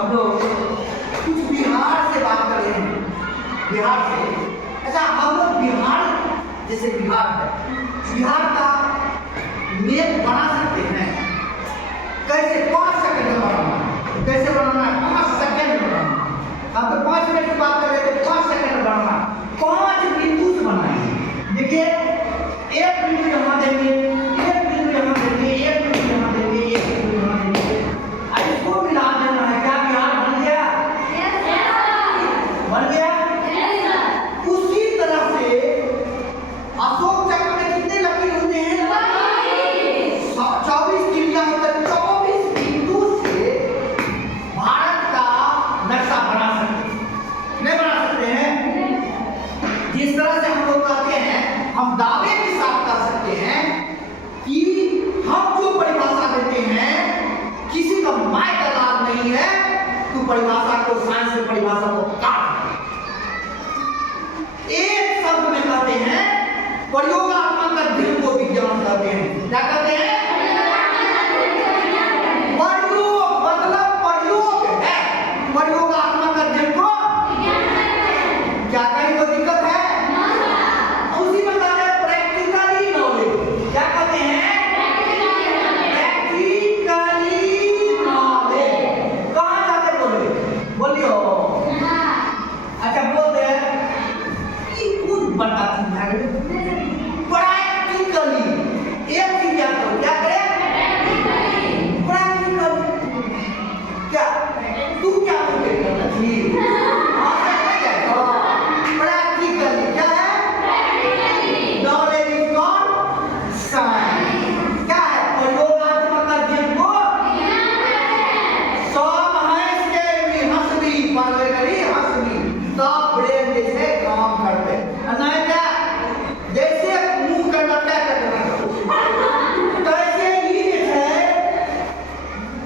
हम लोग कुछ बिहार से बात कर रहे हैं। बिहार से, अच्छा हम लोग बिहार, जैसे बिहार है, बिहार का मैप बना सकते हैं। कैसे? 5 सेकंड में बनाना है। कैसे बनाना है? 5 सेकंड में बनाना है। हम तो 5 मिनट की बात कर रहे थे, 5 सेकंड में बनाना। 5 बिंदु से बनाएंगे। देखिए, एक बिंदु यहाँ देंगे, एक बिंदु यहाँ देंगे, एक बिंदु यहाँ देंगे, एक बिंदु यहाँ देंगे। अब इसको मिला देना है। क्या बिहार बन गया? बन गया? उसी तरह से अशोक चक्र में कितने लकीर होते हैं? 24 चिड़िया होकर 24 बिंदु से भारत का नक्शा बना सकते हैं। नहीं बना सकते हैं? जिस तरह से हम लोग कहते हैं, हम दावे के साथ कह सकते हैं कि हम जो परिभाषा देते हैं, किसी का माय का लाभ नहीं है। तो परिभाषा को, साइंस की परिभाषा को काट एक शब्द में कहते हैं, प्रयोगात्मक अध्ययन को विज्ञान कहते हैं। क्या कहते हैं? प्रयोग मतलब प्रयोग है। प्रयोगात्मक अध्ययन को क्या कहीं कोई दिक्कत है? उसी में कहते हैं प्रैक्टिकली नॉलेज। क्या कहते हैं? Practically knowledge. कहाँ जाते बोले? बोलियो। अच्छा बोलते हैं बता प्रैक्टिकली एक चीज क्या करो, क्या करे? प्रैक्टिकली क्या तू क्या बोलते करना चाहिए? प्रैक्टिकली क्या है? Knowledge is not science. क्या है? प्रयोगात्मक अध्ययन को सब हंस के भी हंसली पागल करी हंसली सब ब्रेन जैसे काम करते हैं। नहीं क्या? जैसे मुंह करना क्या करना तो ऐसे ही है।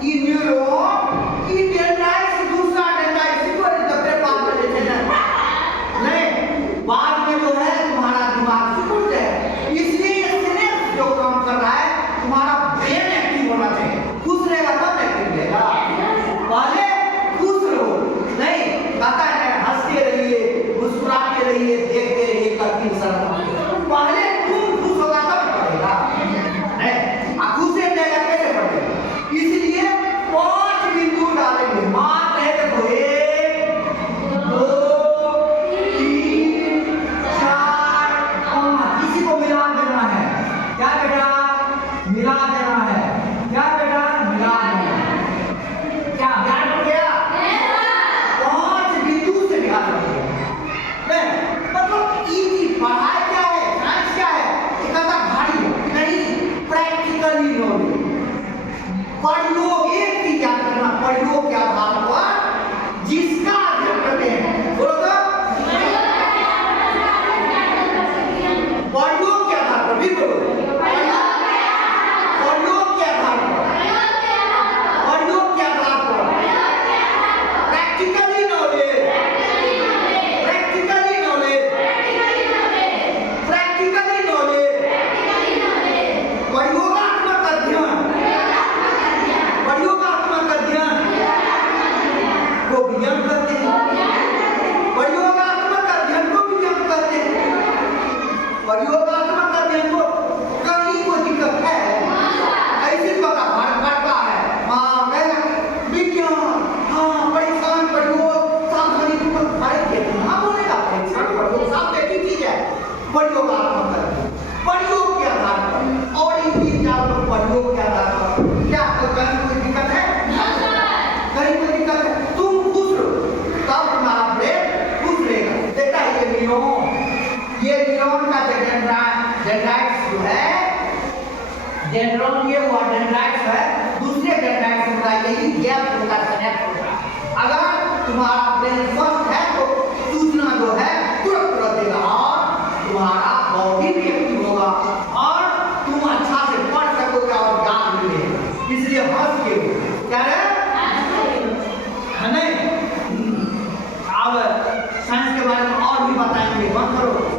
ये न्यूरॉन, ये डेंड्राइट्स, दूसरा डेंड्राइट्स को डबरे बात कर लेते हैं। नहीं, बाद में जो है तुम्हारा दिमाग सुकून है। इसलिए इसने जो काम कर रहा है, तुम्हारा ब्रेन एक्टिव होना चाहिए। खुश रहेगा तब एक्टिव रहेगा। पहले खुश रहो, नहीं कहता है हंसते रहिए, मुस्कुराते रहिए, देखते रहिए, करती शर्म। पहले तुम खुश होगा तब पढ़ेगा। नहीं खुश रहेगा कैसे पढ़ेगा? इसलिए 5 बिंदु डालेंगे। मात्र है देखो, 1 2 3 4 5। इसी को मिला देना है। क्या बेटा? मिला देना है। क्या बेटा? मिला देना है। क्या ज्ञान हो गया? 5 बिंदु से ज्ञान हो गया। मतलब इजी पढ़ाई क्या है? साइंस क्या है? इतना भारी नहीं, प्रैक्टिकली नॉलेज। प्रयोग एक चीज याद करना, प्रयोग के आधार पर जिसका अध्ययन करते हैं, बोलो तो प्रयोग के आधार पर भी बोलो। प्रयोग के आधार पर, प्रयोग के आधार पर practically knowledge, practically knowledge, practically knowledge, प्रयोगात्मक अध्ययन, प्रयोगात्मक अध्ययन को विज्ञान कहते हैं। प्रयोगात्मक अध्ययन को विज्ञान कहते हैं। प्रयोगात्मक अध्ययन को कहीं कोई दिक्कत है? ऐसी पता भटका है। हाँ विज्ञान, हाँ परीक्षण प्रयोग सावधानी पूर्वक भारत के ना बोलेगा। परीक्षण प्रयोग सब एक ही चीज है। प्रयोगात्मक अध्ययन प्रयोग के आधार पर, और इन चारों प्रयोग के आधार पर क्या कहीं कोई दिक्कत है? कहीं कोई दिक्कत है? तुम खुश रहो तब तुम्हारा ब्रेन खुश रहेगा। देखा ये न्यूरॉन का डेंड्राइट्स जो है, डेंड्रॉन ये हुआ डेंड्राइट्स है, दूसरे डेंड्राइट्स होता है, यही गैप होता है, कनेक्ट होता है। अगर तुम्हारा ब्रेन स्वस्थ है तो सूचना जो है तुरंत देगा और तुम्हारा बॉडी भी एक्टिव होगा और तुम अच्छा से पढ़ सकोगे और ज्ञान मिलेगा। इसलिए हंस के क्या है? नहीं अब साइंस के बारे में और भी बताएंगे, बंद करो।